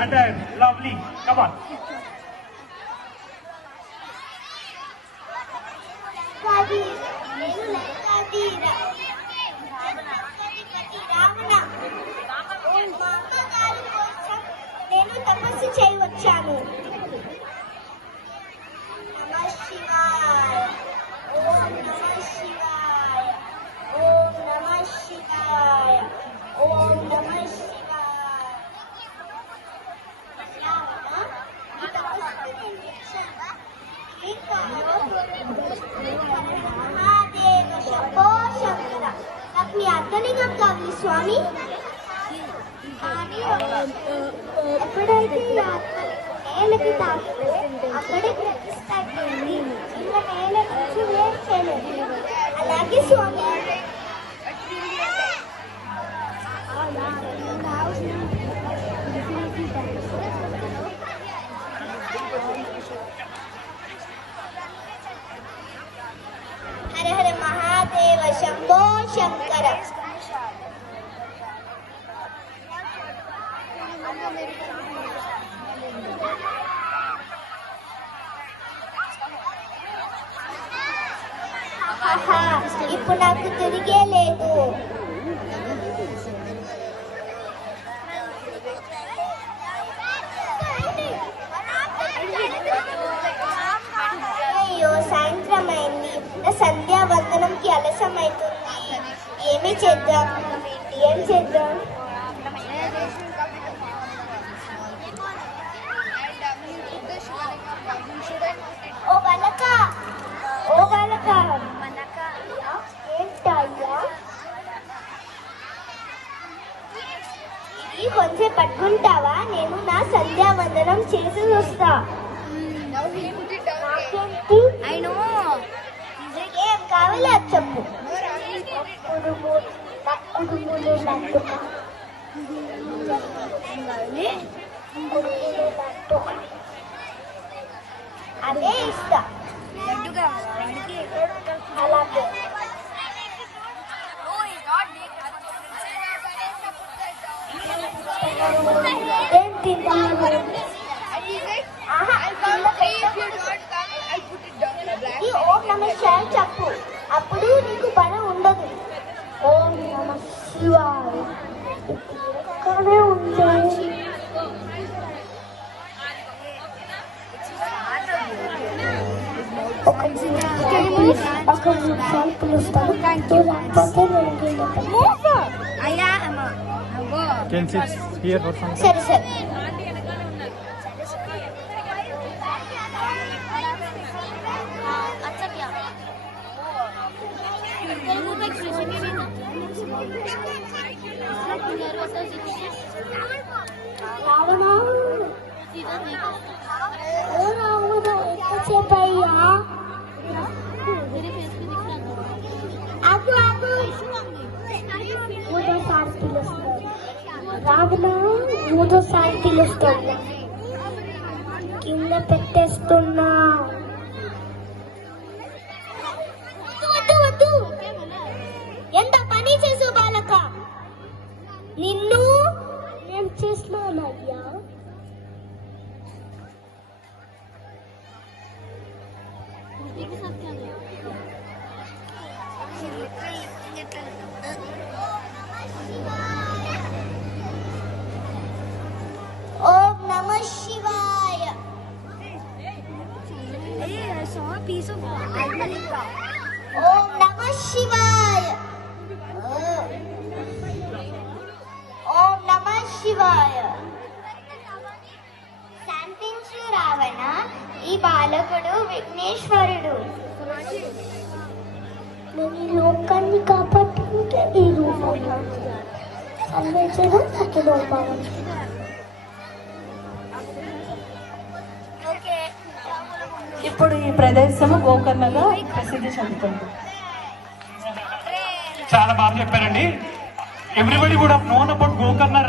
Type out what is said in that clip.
and lovely. Come on. నేను తపస్సు చేయవచ్చాను. నమః శివాయ, ఓం నమః శివాయ, ఓం నమః శివాయ, ఓం నమః శివాయ. ఈ తపస్సు నేను చేశాను. ఈ మహాదేవ శంభో శంకర. నాకు మీ అర్థనికం కావాలి స్వామి. ఎప్పుడైతే నేలకి తాకితే అక్కడే ప్రతిష్ట అయింది. ఇంకా నేల నుంచి వేరు చేయలేదు. అలాగే స్వామి హర హర మహాదేవ శంభో శంకర. ఇప్పుడు నాకు తిరిగే లేదు. అయ్యో సాయంత్రం అయింది. నా సంధ్యావందనంకి అలసమైతుంది. ఏమి చేద్దాం? ఏం చేద్దాం? ఓ బాలక, ఓ బాలక, ఏంటయ్యా ఇది? కొంచెం పట్టుకుంటావా? నేను నా సంధ్యావందనం చేసి వస్తా. ఏం కావాలో చెప్పు. అదే ఇస్తా. అలాగే ఏం తింటాను? ఓం నమః శివాయ చెప్పు. అప్పుడు నీకు పని ఉండదు. ఓం నమః శివాయ ఇక్కడే ఉంది. ఒక నిమిషాలు పిలుస్తాను. Can sit here for some time. సరే సరే. రావణా ఎంతసేపయ్యా? మూడోసారి పిలుస్తాడు. రావణ మూడోసారి పిలుస్తాడు. కింద పెట్టేస్తున్నా. వద్దు వద్దు, ఎంత పని చేసు బాలక. నిన్ను ఏం చేస్తున్నానయ్యా? ఓం నమః శివాయ. ఓం నమః శివాయ. ఓం నమః శివాయ. శాంతించు రావణ. ఈ బాలకుడు విఘ్నేశ్వరుడు. నేను ఈ లోకాన్ని కాపాడుతుంటే ఈ రూపం సంవేచడం నాకు లోపం. ఇప్పుడు ఈ ప్రదేశము గోకర్ణగా ప్రసిద్ధి చెందుతుంది. చాలా బాగా చెప్పారండి. Everybody would have known about Gokarna.